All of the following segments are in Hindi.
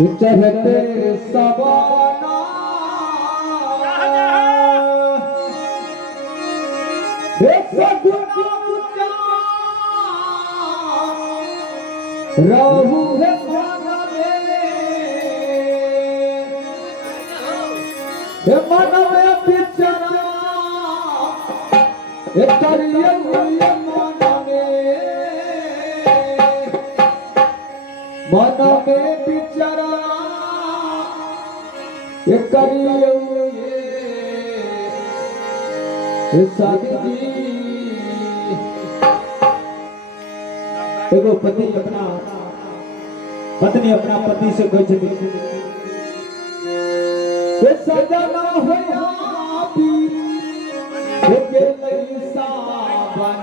चहते सवाना रहू है मन में पिचरा करिए मन में पिचरा करिए शादी एगो पति अपना पत्नी अपना पति से कह सजना होया के सावन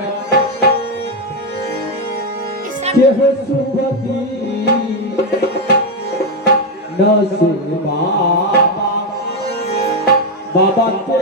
के सुपति नसीब बाबा के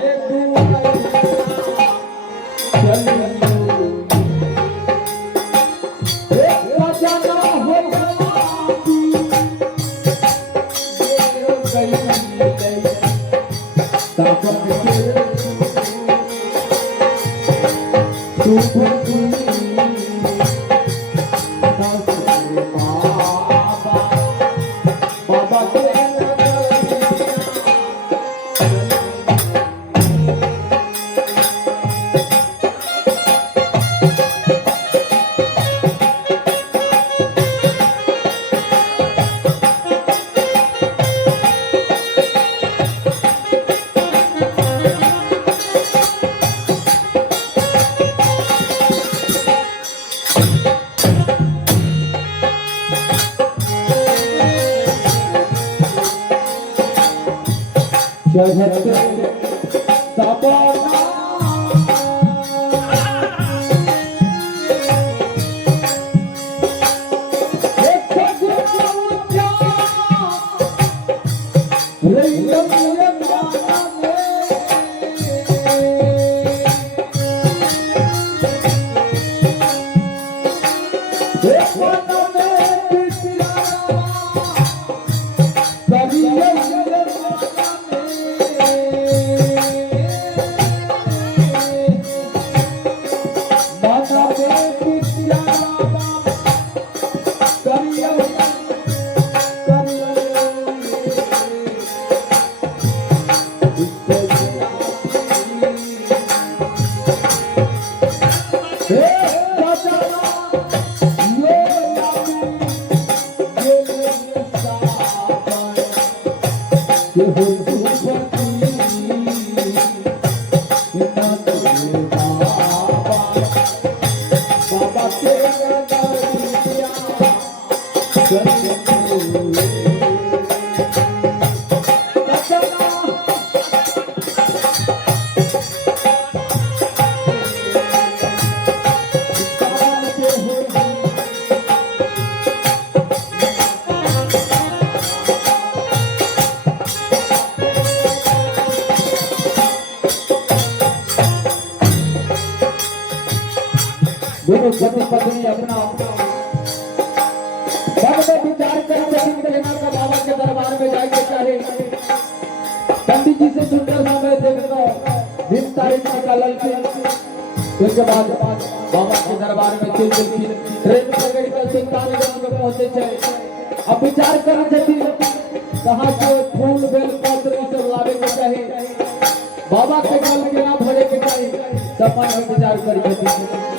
पति पत्नी अपना विचार करके बाबा के दरबार में जाएंगे चाहे पंडित जी से सुंदर समय देखो 20 तारीख निकाल के उसके बाद बाबा के दरबार में चल ट्रेन पकड़ कर सुल्तानगंज में पहुंचे थे। अब विचार करना चाहिए कहाँ से फूल बेल पत्र सब लावे के चाहिए बाबा के गल के ना भरे के चाहिए सब मन में विचार करके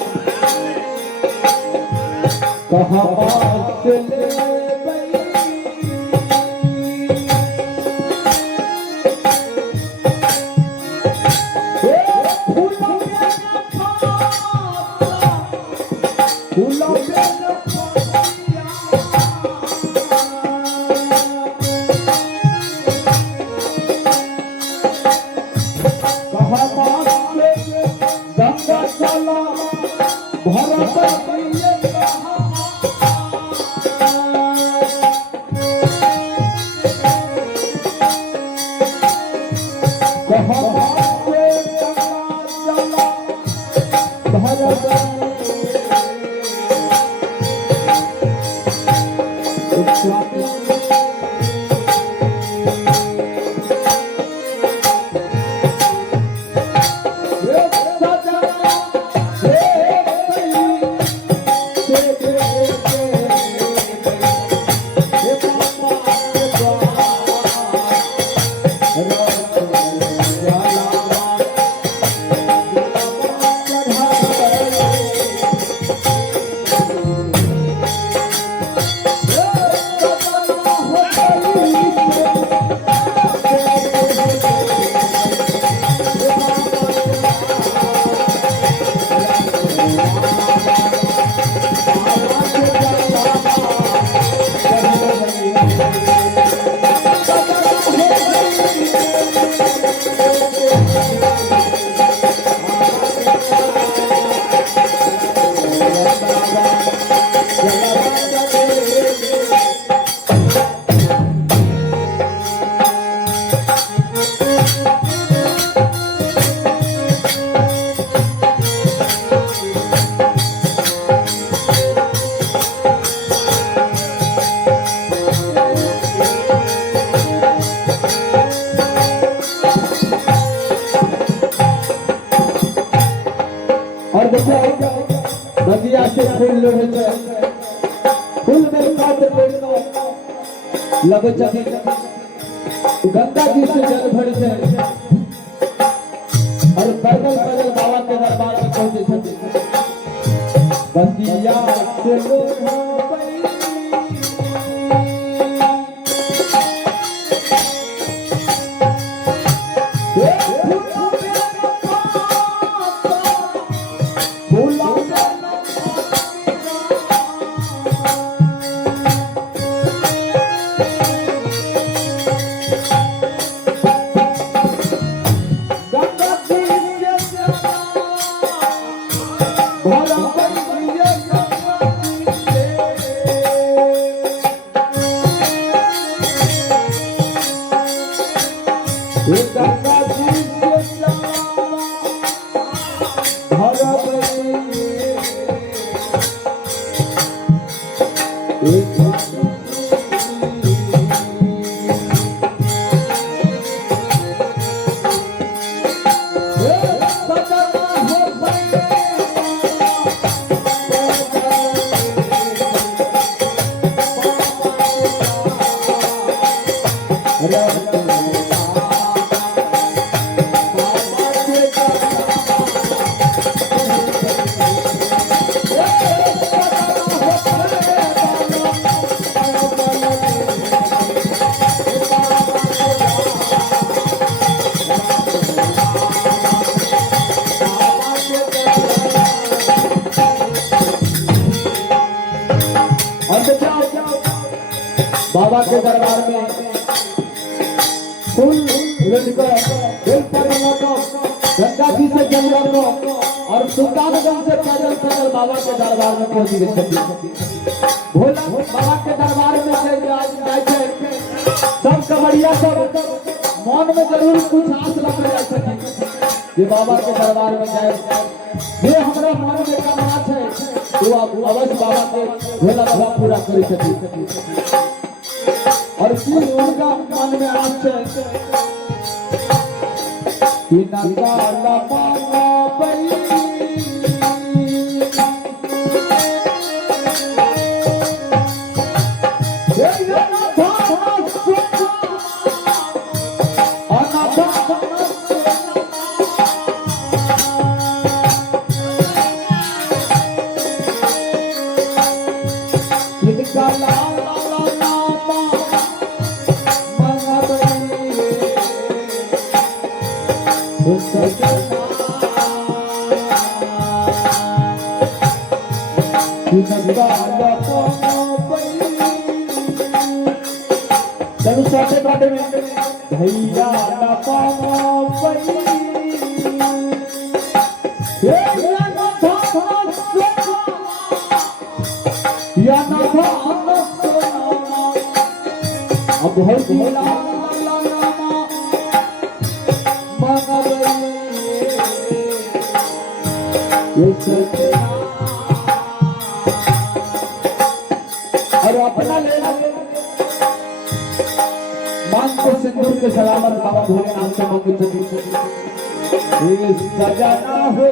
कहाँ बात ले से फूल लोढ़े छे फूल में काट लेनो लगे छथि गंगा जी से जल भर छे और पैदल पैदल बाबा के दरबार में पहुंचे छथि बंदिया से लोढ़ा बाबा के दरबार में फूल लटका गंगा जी से जल लो और सुल्तानगंज से पैदल पैदल बाबा के दरबार में पहुंच गए भोला बाबा के दरबार में सब कमरिया सब मन में जरूर कुछ आस लग जाए कि बाबा के दरबार में जाए ये हमारा मन में कामना है तो आप अवश्य बाबा के भोला बाबा पूरा कर सकते और फिर उनका मन में आस है कि नकाला पाना पई चलो साथे बाटे में भैया ना पाओ पई या ना था या ना था अब है भोला और अपना ले मान को सिंदूर के सलामत बाबा भोलेनाथ से मांगे सजाना है